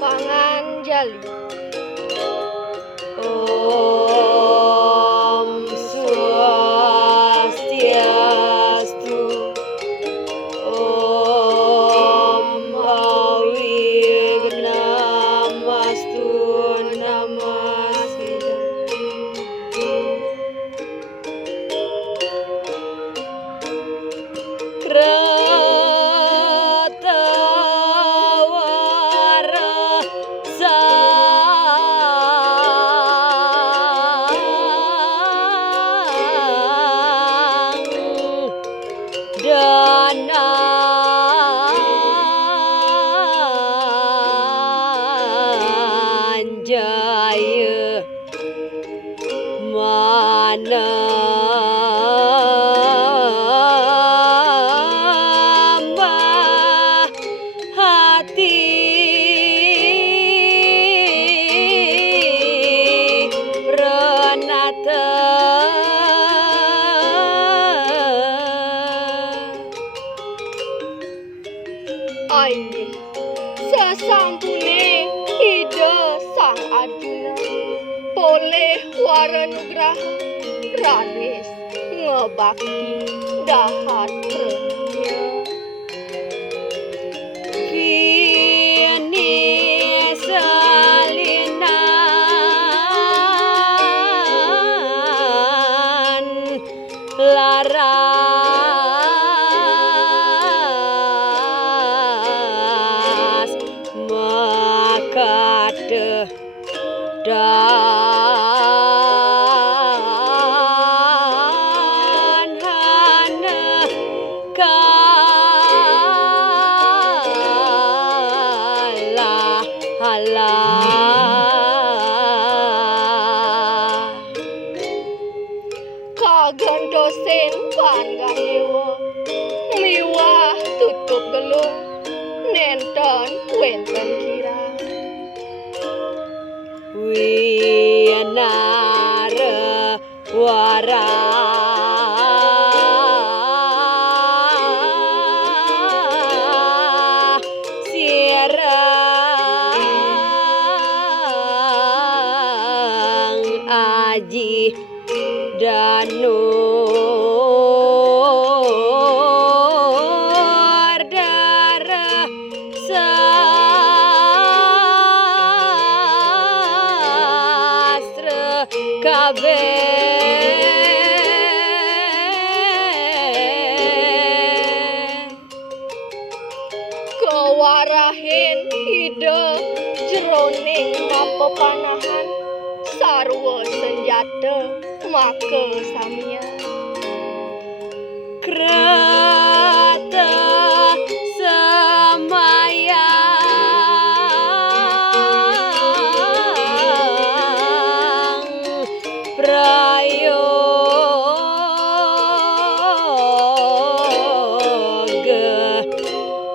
Pangan jali. Om Swastiastu. Om Awignamastu Namasidam. Kratawara sang dananjaya manambah hati pranata. Aini sesampune ida sang Arjuna boleh waranugraha ranis ngebakti dahat pranya. Kini salinan laras makadeh dan hana kalah halah. Kagan dosen panggang dewa miwah tutup gelung nenten wenten kira. Winara wara sirang aji danur darah sastra kabeh. Kewarahin ida jroning mapepanahan sarwa senjata maka samia. Krata samayang prayoga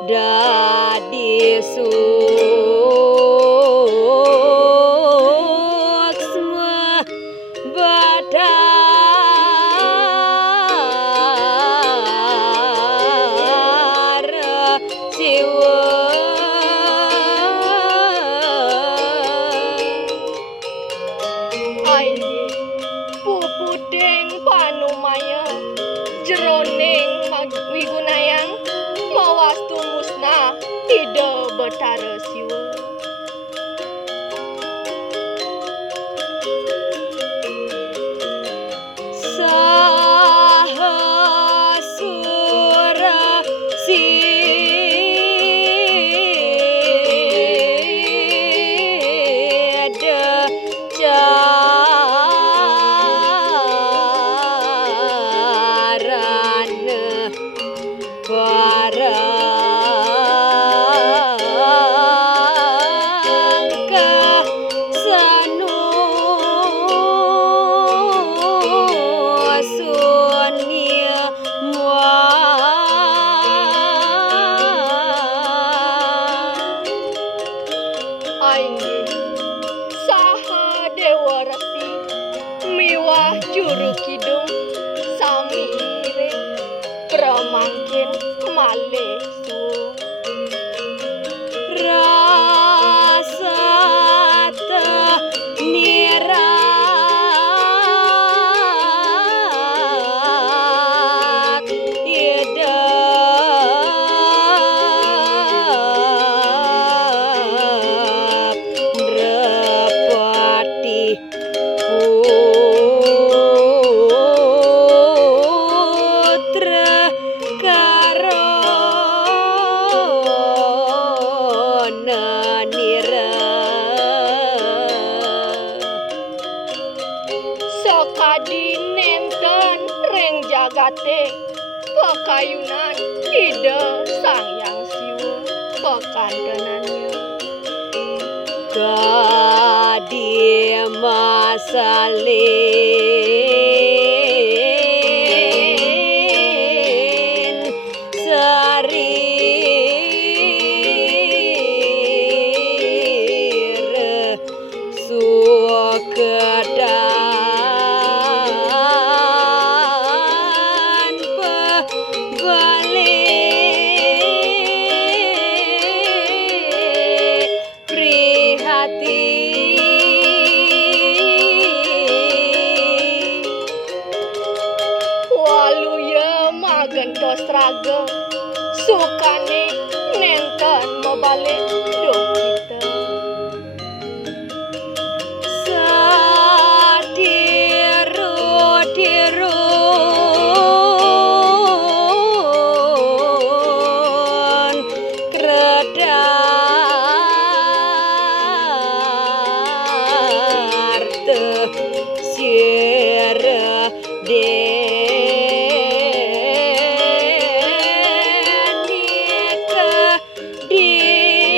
dadi suksma badara siwa. Aini pupuding panumaya jroning wigunayang mawastu musnah ida betara siwa. Sahasura sida carana parangka sanu sunya Aini saha kalih suwung. rasa nirat idap repati putra karona nira Sakadi nenten reng jagate pekayunan ide sang yang siwa pekantenannya. Kadi masalin sarir sukedan pebalik prihatin Waluya magentos raga sukane nenten mebalik do kita. sadiru-dirun kredar sira denika dira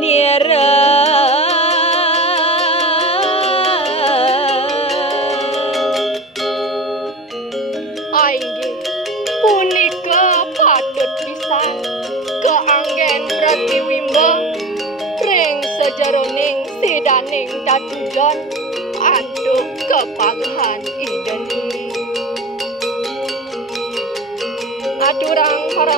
nira Aingge punika patut pisan keanggen pratiwimba ring sejeroning sidaning datujon antuk kepagahan ideni. Aturang para